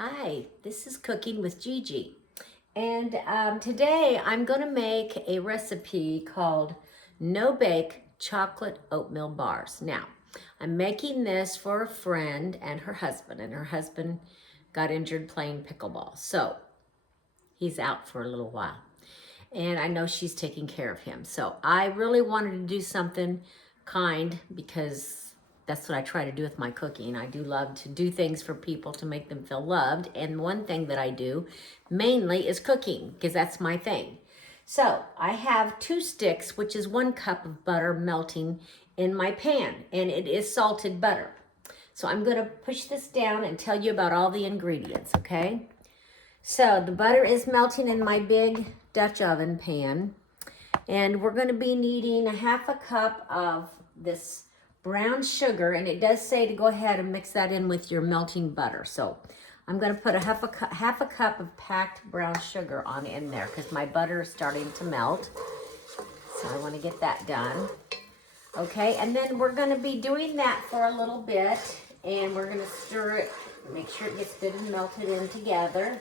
Hi, this is Cooking with Gigi. And today I'm going to make a recipe called No Bake Chocolate Oatmeal Bars. Now, I'm making this for a friend and her husband got injured playing pickleball. So he's out for a little while. And I know she's taking care of him. So I really wanted to do something kind because that's what I try to do with my cooking. I do love to do things for people to make them feel loved. And one thing that I do mainly is cooking because that's my thing. So I have 2 sticks, which is 1 cup of butter melting in my pan, and it is salted butter. So I'm gonna push this down and tell you about all the ingredients, okay? So the butter is melting in my big Dutch oven pan, and we're going to be needing a 1/2 cup of this brown sugar, and it does say to go ahead and mix that in with your melting butter. So I'm going to put a half a cup of packed brown sugar on in there because my butter is starting to melt. So I want to get that done. Okay, and then we're going to be doing that for a little bit, and we're going to stir it, make sure it gets good and melted in together.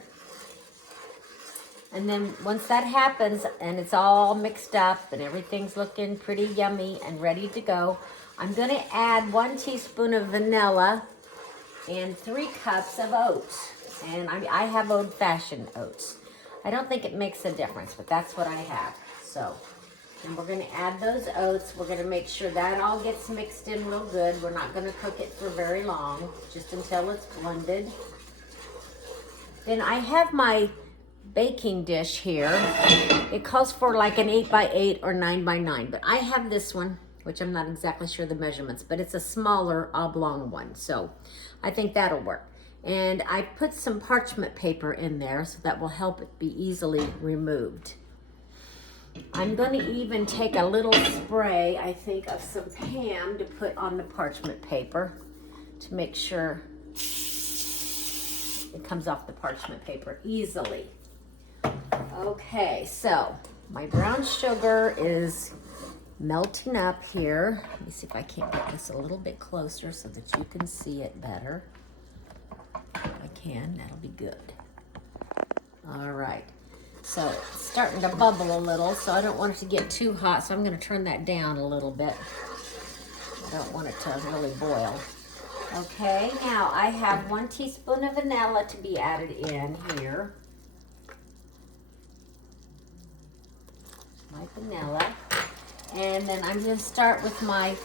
And then once that happens and it's all mixed up and everything's looking pretty yummy and ready to go, I'm going to add 1 teaspoon of vanilla and 3 cups of oats. And I have old-fashioned oats. I don't think it makes a difference, but that's what I have. So, and we're going to add those oats. We're going to make sure that all gets mixed in real good. We're not going to cook it for very long, just until it's blended. Then I have my baking dish here. It calls for like an 8x8 or 9x9, but I have this one, which I'm not exactly sure the measurements, but it's a smaller oblong one, so I think that'll work. And I put some parchment paper in there so that will help it be easily removed. I'm going to even take a little spray, I think, of some Pam to put on the parchment paper to make sure it comes off the parchment paper easily. Okay, so my brown sugar is melting up here. Let me see if I can't get this a little bit closer so that you can see it better. If I can, that'll be good. All right, so it's starting to bubble a little, so I don't want it to get too hot, so I'm going to turn that down a little bit. I don't want it to really boil. Okay, now I have 1 teaspoon of vanilla to be added in here. My vanilla, and then I'm going to start with my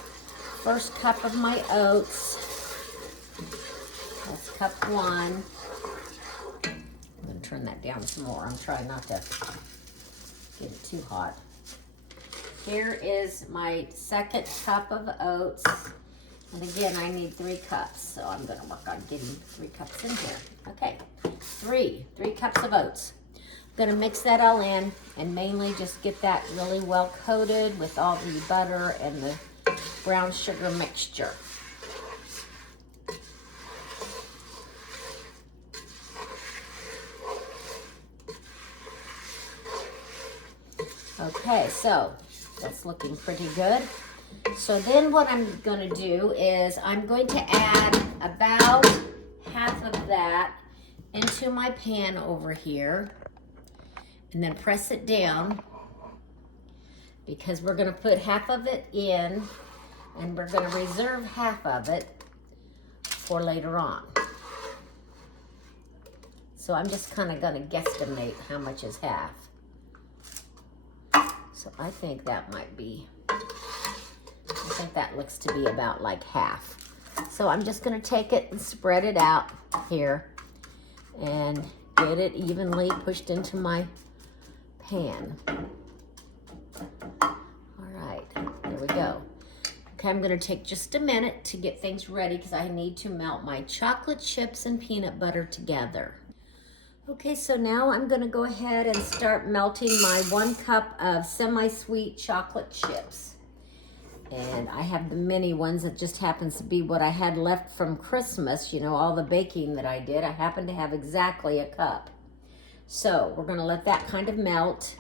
1st cup of my oats. That's cup 1. I'm going to turn that down some more. I'm trying not to get it too hot. Here is my 2nd cup of oats, and again I need 3 cups, so I'm going to work on getting 3 cups in here. Okay, 3 cups of oats. I'm going to mix that all in and mainly just get that really well coated with all the butter and the brown sugar mixture. Okay, so that's looking pretty good. So then what I'm going to do is I'm going to add about half of that into my pan over here. And then press it down because we're going to put half of it in and we're going to reserve half of it for later on. So I'm just kind of going to guesstimate how much is half. So I think that might be, I think that looks to be about like half. So I'm just going to take it and spread it out here and get it evenly pushed into my pan. All right, there we go. Okay, I'm going to take just a minute to get things ready because I need to melt my chocolate chips and peanut butter together. Okay, so now I'm going to go ahead and start melting my 1 cup of semi-sweet chocolate chips. And I have the mini ones. That just happens to be what I had left from Christmas. You know, all the baking that I did. I happen to have exactly a cup. So we're going to let that kind of melt,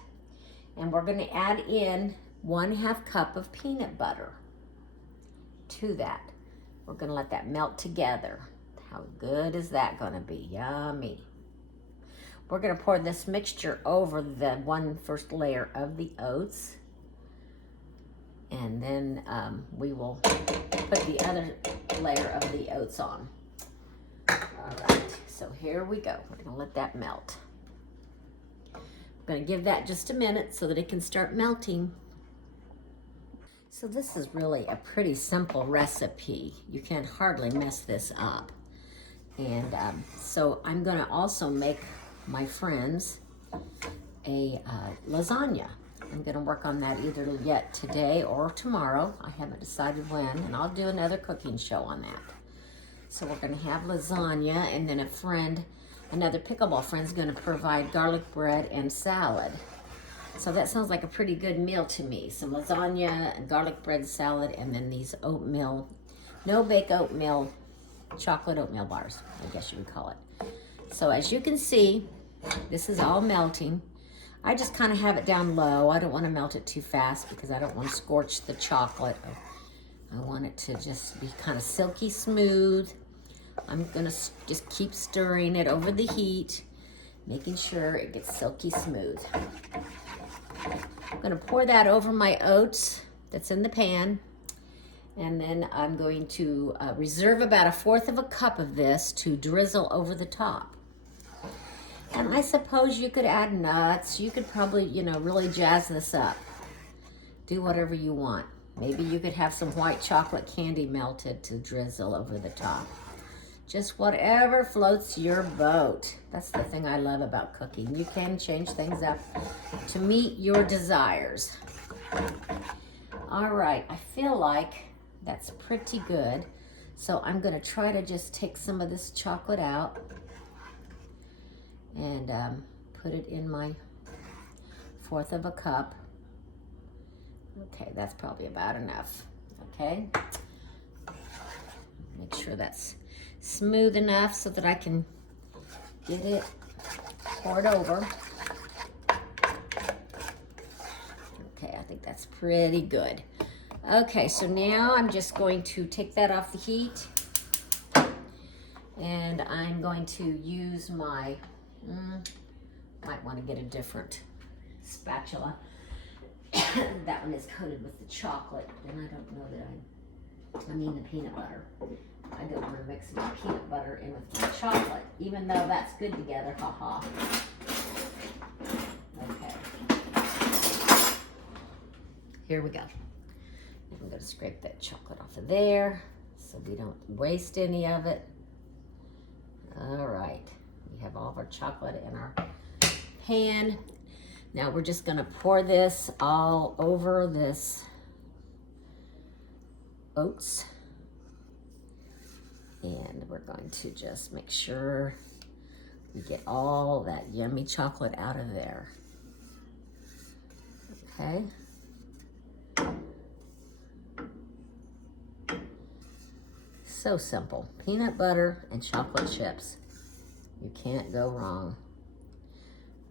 and we're going to add in 1/2 cup of peanut butter to that. We're going to let that melt together. How good is that gonna be? Yummy. We're gonna pour this mixture over the first layer of the oats. And then we will put the other layer of the oats on. All right, so here we go. We're gonna let that melt. I'm gonna give that just a minute so that it can start melting. So this is really a pretty simple recipe. You can hardly mess this up. And so I'm gonna also make my friends a lasagna. I'm gonna work on that either yet today or tomorrow. I haven't decided when, and I'll do another cooking show on that. So we're gonna have lasagna, and then another pickleball friend's gonna provide garlic bread and salad. So that sounds like a pretty good meal to me. Some lasagna, and garlic bread salad, and then these oatmeal, no-bake oatmeal, chocolate oatmeal bars, I guess you would call it. So as you can see, this is all melting. I just kind of have it down low. I don't want to melt it too fast because I don't want to scorch the chocolate. I want it to just be kind of silky smooth. I'm going to just keep stirring it over the heat, making sure it gets silky smooth. I'm going to pour that over my oats that's in the pan. And then I'm going to reserve about 1/4 cup of this to drizzle over the top. And I suppose you could add nuts. You could probably, really jazz this up. Do whatever you want. Maybe you could have some white chocolate candy melted to drizzle over the top. Just whatever floats your boat. That's the thing I love about cooking. You can change things up to meet your desires. All right, I feel like that's pretty good. So I'm gonna try to just take some of this chocolate out and put it in my 1/4 cup. Okay, that's probably about enough. Okay, make sure that's smooth enough so that I can get it poured over. Okay, I think that's pretty good. Okay, so now I'm just going to take that off the heat, and I'm going to use my, might want to get a different spatula. That one is coated with the chocolate, and I don't know that I mean the peanut butter. I don't want to mix my peanut butter in with my chocolate, even though that's good together, haha. Okay. Here we go. I'm going to scrape that chocolate off of there so we don't waste any of it. All right, we have all of our chocolate in our pan. Now we're just going to pour this all over this oats. And we're going to just make sure we get all that yummy chocolate out of there. Okay. So simple. Peanut butter and chocolate chips. You can't go wrong.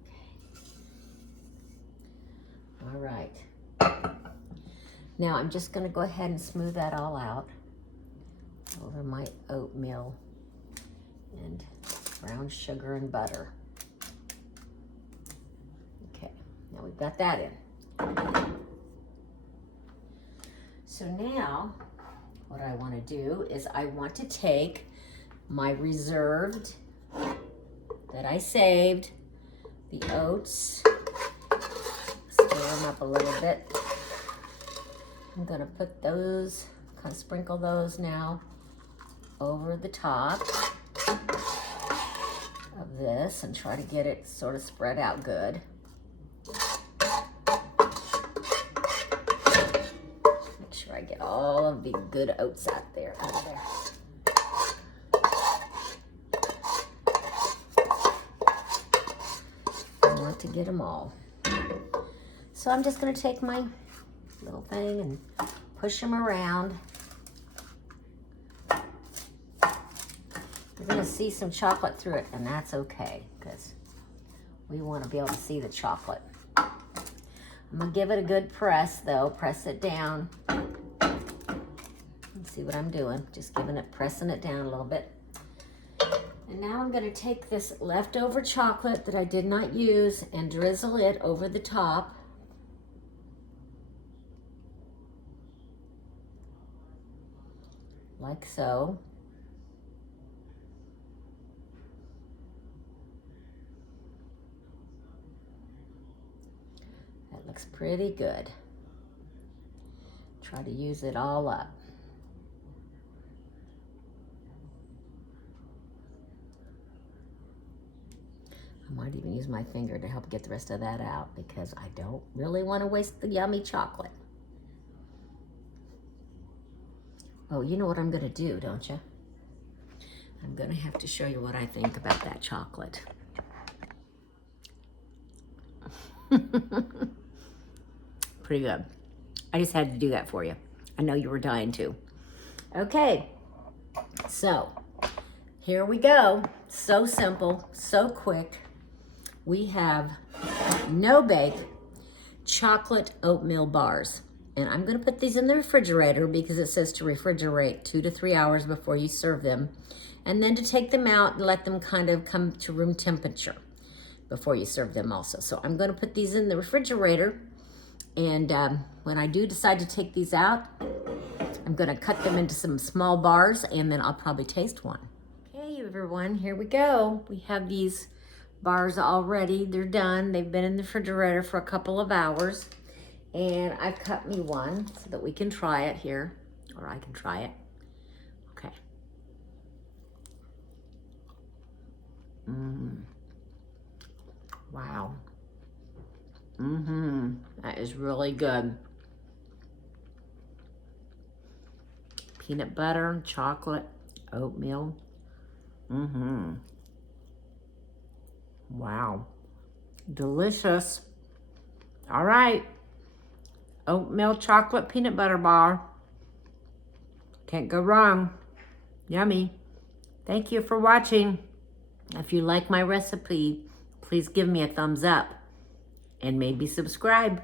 Okay. All right. Now I'm just going to go ahead and smooth that all out over my oatmeal and brown sugar and butter. Okay, now we've got that in. So now what I want to do is I want to take my reserved that I saved, the oats, stir them up a little bit. I'm going to put those, kind of sprinkle those now over the top of this and try to get it sort of spread out good. Make sure I get all of the good oats out there. I want to get them all. So I'm just going to take my little thing and push them around. You're going to see some chocolate through it, and that's okay because we want to be able to see the chocolate. I'm going to give it a good press, though. Press it down. See what I'm doing? Just pressing it down a little bit. And now I'm going to take this leftover chocolate that I did not use and drizzle it over the top. Like so. That looks pretty good. Try to use it all up. I might even use my finger to help get the rest of that out because I don't really want to waste the yummy chocolate. Oh, you know what I'm going to do, don't you? I'm going to have to show you what I think about that chocolate. Pretty good. I just had to do that for you. I know you were dying to. Okay, so here we go. So simple, so quick. We have no-bake chocolate oatmeal bars. And I'm going to put these in the refrigerator because it says to refrigerate 2 to 3 hours before you serve them. And then to take them out and let them kind of come to room temperature before you serve them also. So I'm going to put these in the refrigerator. And when I do decide to take these out, I'm going to cut them into some small bars and then I'll probably taste one. Okay, everyone, here we go. We have these bars already. They're done. They've been in the refrigerator for a couple of hours. And I've cut me one so that we can try it here, or I can try it. Okay. Wow. That is really good. Peanut butter, chocolate, oatmeal. Wow. Delicious. All right. Oatmeal chocolate peanut butter bar. Can't go wrong. Yummy. Thank you for watching. If you like my recipe, please give me a thumbs up and maybe subscribe.